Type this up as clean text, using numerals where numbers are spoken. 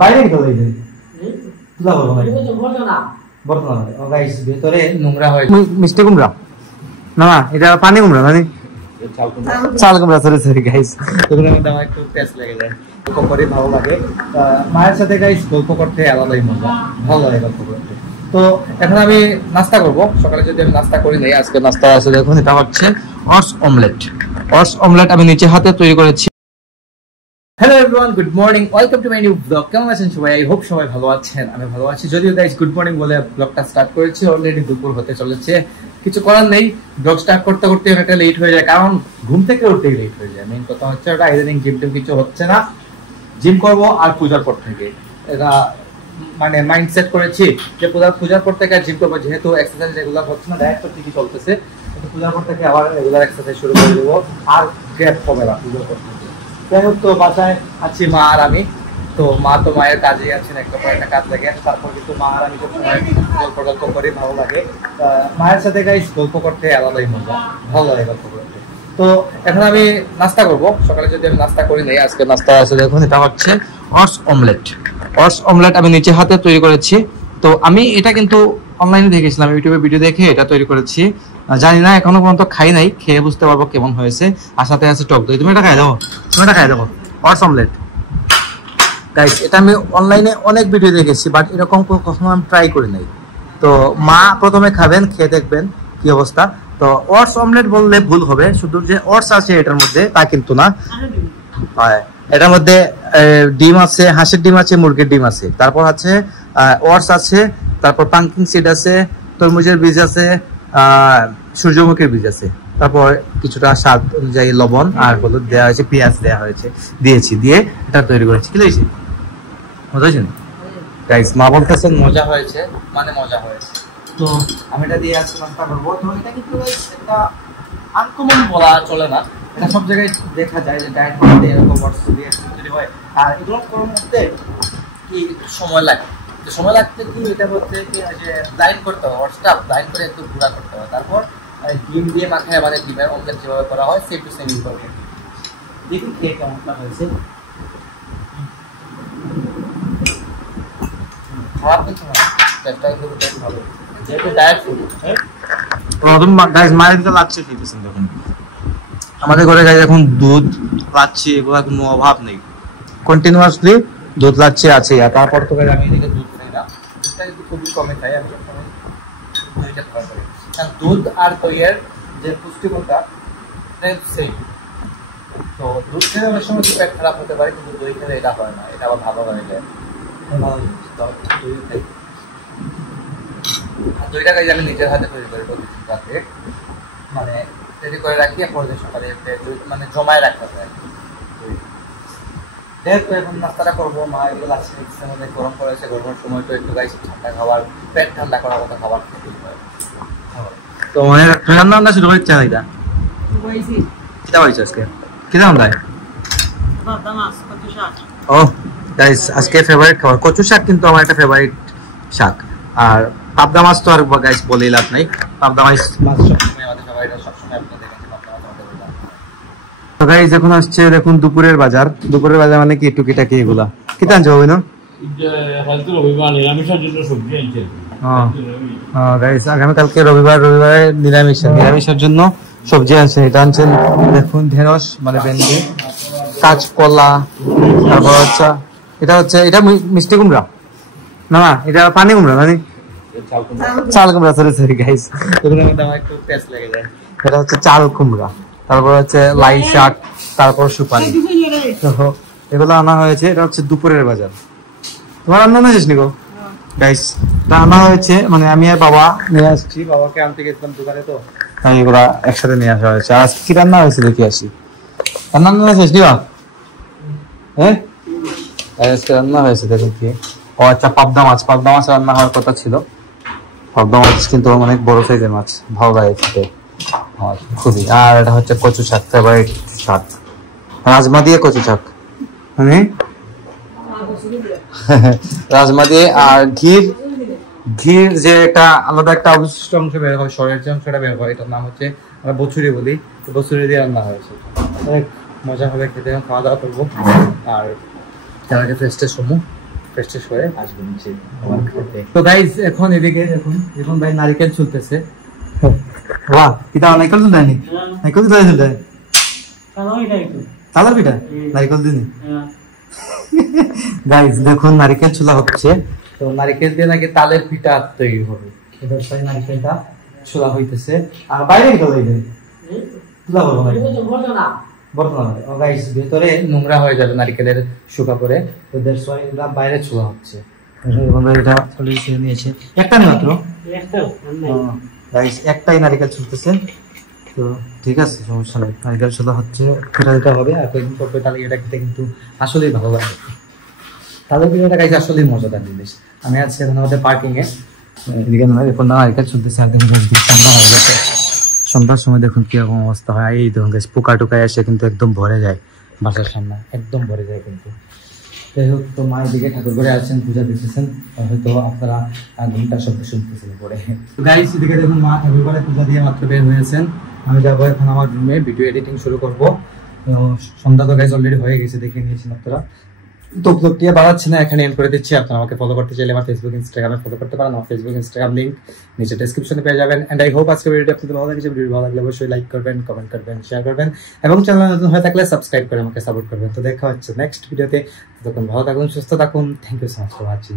বাইরে কি তোলা যায় তুলা করবো না বর্তমানে গাইস ভিতরে নোংরা হয় মিষ্টি কুমড়া না এটা পানি কুমড়া মানে চাল কুমড়া সরি গাইস এগুলোর মধ্যে আমার একটু টেস্ট লেগে যায় করে ভালো লাগে মায়ের সাথে গাইস গল্প করতে আলাদাই মজা ভালো লাগে গল্প করতে। তো এখন আমি নাস্তা করব। সকালে যদি আমি নাস্তা করি নাই, আজকে নাস্তা আছে দেখুন, এটা হচ্ছে অর্স অমলেট। অর্স অমলেট আমি নিচে হাতে তৈরি করেছি। Hello everyone, good morning, welcome to my new blog. কেমন আছেন সবাই? আই হোপ সবাই ভালো আছেন। আমি ভালো আছি, যদিও গাইস গুড মর্নিং বলে ব্লগটা স্টার্ট করেছি, অলরেডি দুপুর হতে চলেছে। কিছু করার নেই, ব্লগ স্টার্ট করতে করতে অনেকটা লেট হয়ে যায়, কারণ ঘুম থেকে উঠতেই লেট হয়ে যায়। মেইন কথা হচ্ছে ওটা ইদানিং জিম টিম কিছু হচ্ছে না, জিম করব আর পূজার পর থেকে এটা মানে মাইন্ডসেট করেছি যে পূজার পর থেকে জিম করবো, যেহেতু এক্সারসাইজ রেগুলার হচ্ছে না, ডায়েট তো ঠিকই চলতেছে, কিন্তু পূজার পর থেকে আবার রেগুলার এক্সারসাইজ শুরু করে দেবো, আর গ্যাপ হবে না পূজার পর থেকে। যাই হোক, তো বাসায় আছি মা আর আমি। তো মা তো মায়ের কাজে আছেন, একটা পর একটা কাজ লাগে, তারপর কিন্তু মা আর আমি গল্প করি, ভালো লাগে। মায়ের সাথে গাইস গল্প করতে আলাদাই মজা, ভালো লাগে গল্প করতে। তো এখন আমি নাস্তা করব। সকালে যদি আমি নাস্তা করি নাই, আজকে নাস্তা আছে দেখুন, এটা হচ্ছে অর্স অমলেট। অর্স অমলেট আমি নিচে হাতে তৈরি করেছি। তো আমি এটা কিন্তু অনলাইনে দেখেছিলাম, ইউটিউবে ভিডিও দেখে এটা তৈরি করেছি। জানি না, এখনো পর্যন্ত খাই নাই, খেয়ে বুঝতে পারবো কেমন হয়েছে। আর সাথে আছে টক দই। তুমি এটা খাই দেবো অর্স অমলেট গাইস। এটা আমি অনলাইনে অনেক ভিডিও দেখেছি, বাট এরকম কখনো আমি ট্রাই করি নাই। তো মা প্রথমে খাবেন, খেয়ে দেখবেন কি অবস্থা। তো অর্স অমলেট বললে ভুল হবে, শুধু যে অর্স আছে এটার মধ্যে তা কিন্তু না। এটার মধ্যে ডিম আছে, হাঁসের ডিম আছে, মুরগির ডিম আছে, তারপর আছে অর্স আছে, তারপর পাম্পকিন সিড আছে, তরমুজের বীজ আছে, সূর্যমুখীর বীজ আছে, তারপর কিছুটা স্বাদ অনুযায়ী লবণ আর হলুদ দেওয়া হয়েছে, পেঁয়াজ দেওয়া হয়েছে, দিয়ে এটা তৈরি করেছি। কি হয়েছে? মজা হয়েছে গাইস? মা বলতেছেন মজা হয়েছে, মানে মজা হয়েছে। তো আমি এটা দিয়ে আজকে নাস্তা করবো। তো এটা কিন্তু একটা আনকমন বলা চলে না, এটা সব জায়গায় দেখা যায় যে ডায়েট করতে এরকম তৈরি হয়। আর এগুলো করার মধ্যে কি একটু সময় লাগে, তো সময় লাগতে কি এটা হচ্ছে কি যে ব্লাইন্ড করতে হবে, অর্সটা ব্লাইন্ড করে একটু গুঁড়া করতে হবে, তারপর ডিম দিয়ে মাখায়, মানে ডিমের অমলেট যেভাবে করা হয় সেম টু সেম করবে। দেখুন খেয়ে কেমনটা হয়েছে। খারাপ কিছু না, চেষ্টা করে ভালো, যেহেতু ডায়েট ফুড। প্রথম গাইস মায়ের দিকে লাগছে খেতেছেন দেখুন। আমাদের ঘরে গাইস এখন দুধ লাচ্ছি এগুলো কোনো অভাব নেই, কন্টিনিউয়াসলি দুধ লাচ্ছি আছে। আর তারপর তো গাইস আমি এদিকে দুধ খাই না, দুধটা কিন্তু খুবই কমে খাই আমি, দইটা খাওয়া করি। কারণ দুধ আর দইয়ের যে পুষ্টিগুণটা সেম। তো দুধ খেলে অনেক সময় পেট খারাপ হতে পারে, কিন্তু দই খেলে এটা হয় না, এটা আবার ভালো হয়ে যায়, ভালো জিনিস। তো দই খাই, আর দইটা গাইস আমি নিজের হাতে তৈরি করি প্রতিদিন রাতে, মানে তৈরি করে রাখি, পরের সকালে মানে জমায় রাখতে হয়। যেহেতু এখন নাস্তাটা করবো, মা এগুলো আছে মধ্যে গরম করেছে, গরমের সময় তো একটু গাইছে ঠান্ডা খাবার, পেট ঠান্ডা করার মতো খাবার খেতে হয়। তো মানে রান্না শুরু করছে না, এটা কিটা হয়েছে আজকে? কি দাম দেয়? ও গাইস, আজকে ফেভারিট খাবার কচু শাক, কিন্তু আমার একটা ফেভারিট শাক। আর পাবদা মাছ তো আর গাইস বলেই লাভ নাই, পাবদা মাছ সবসময় আমাদের ফেভারিট, সবসময় আপনাদের দেখেন পাবদা মাছ আমাদের বললাম। তো গাইস এখন আসছে দেখুন দুপুরের বাজার। দুপুরের বাজার মানে কি টুকিটাকি এগুলা কি আনছো হবে না? নিরামিষের জন্য সবজি আনছে। হ্যাঁ গাইস, আগামীকালকে রবিবারে নিরামিষের জন্য সবজি আছে। এটা আনছেন দেখুন ঢেঁড়স মানে ভেন্ডি, কাঁচকলা, তারপর হচ্ছে এটা মিষ্টি কুমড়া না, এটা পানি কুমড়া মানে চাল কুমড়া, সরি গাইস এগুলোর মধ্যে আমার একটু টেস্ট লেগে যায়। এটা হচ্ছে চাল কুমড়া, তারপর হচ্ছে লাই শাক, তারপর সুপারি। তো এগুলো আনা হয়েছে, এটা হচ্ছে দুপুরের বাজার। তোমার রান্না হয়েছিস নিকো গাইস? এটা আনা হয়েছে, মানে আমি আর বাবা নিয়ে আসছি, বাবাকে আনতে গেছিলাম দোকানে, তো এগুলা একসাথে নিয়ে আসা হয়েছে। আর কি রান্না হয়েছে দেখি আসি। রান্না হয়েছিস নিবা? হ্যাঁ আজকে রান্না হয়েছে দেখুন কি। ও আচ্ছা, পাবদা মাছ রান্না হওয়ার কথা ছিল। পাবদা মাছ কিন্তু অনেক বড় সাইজের মাছ, ভালো লাগে খেতে খুবই। আর এটা হচ্ছে কচু শাক, ফেভারিট শাক, রাজমা দিয়ে কচু শাক, মানে রাজমা দিয়ে। আর ঘির যে একটা আলাদা একটা অবশিষ্ট অংশ বের হয়, শরীরের যে অংশটা বের হয়, এটার নাম হচ্ছে আমরা বছুরি বলি। বছুরি দিয়ে রান্না হয়েছে, অনেক মজা হবে খেতে, খাওয়া দাওয়া করবো। আর তার আগে ফ্রেশ হয়ে আসবো নিচে খাবার খেতে। তো গাইস এখন এদিকে এখন ভাই নারকেল ছুলতেছে। বাহ এটা নারকেল তো দেয়নি, নারকেল তো দেয় তালা পিঠা নারকেল দিনি। গাইস দেখুন নারকেল ছোলা হচ্ছে, তো নারকেল দিয়ে নাকি তালের পিঠা তৈরি হবে। এবার তাই নারকেলটা ছোলা হইতেছে। আর বাইরে কি তোলা তুলা বলবো না বর্তমানে গাইস ভেতরে নোংরা হয়ে যাবে নারকেলের শুকা করে, তো দ্যাটস ওয়াই এগুলা বাইরে ছোলা হচ্ছে। এটা অলরেডি নিয়েছে একটা মাত্র গাইস, একটাই নারকেল ছুলতেছে। তো ঠিক আছে সমস্যা নেই, নারকেল ছোলা হচ্ছে, পিঠা দিতে হবে। আর কয়েকদিন পর তাহলে এটা খেতে কিন্তু আসলেই ভালো লাগে। তাদের পিঠাটা গাইস আসলেই মজাদার জিনিস। আমি আজকে এখন আমাদের পার্কিং এ এদিকে এখন নারকেল ছুলতেছে, আর দেখুন ঠান্ডা হয়ে গেছে। সন্ধ্যার সময় দেখুন কিরকম অবস্থা হয়। এই দেখুন গাইস পোকা টোকা এসে কিন্তু একদম ভরে যায় বাসার সামনে, একদম ভরে যায় কিন্তু। যাই হোক, তো মায়ের দিকে ঠাকুর ঘরে আছেন, পূজা দেখতেছেন, হয়তো আপনারা ঘন্টার শব্দ শুনতেছেন পরে। গাইস এদিকে দেখুন মা ঠাকুর ঘরে পূজা দিয়ে মাত্র বের হয়েছেন। আমি যাবো এখন আমার রুমে ভিডিও এডিটিং শুরু করবো। সন্ধ্যা তো গাইস অলরেডি হয়ে গেছে, দেখে নিয়েছেন আপনারা। তো ব্লগটি বাড়াচ্ছি না, এখানে এন্ড করে দিচ্ছি। আপনারা আমাকে ফলো করতে চাইলে আমার ফেসবুক ইনস্টাগ্রামে ফলো করতে পারেন। আমার ফেসবুক ইনস্টাগ্রাম লিংক নিচে ডেসক্রিপশনে পেয়ে যাবেন। এন্ড আই হোপ আজকের ভিডিওটি আপনাদের ভালো লাগছে। ভিডিও ভালো লাগলে অবশ্যই লাইক করবেন, কমেন্ট করবেন, শেয়ার করবেন এবং চ্যানেল নতুন হয়ে থাকলে সাবস্ক্রাইব করে আমাকে সাপোর্ট করবেন। তো দেখা হচ্ছে নেক্সট ভিডিওতে। ততক্ষণ ভালো থাকুন, সুস্থ থাকুন। Thank you so much for watching.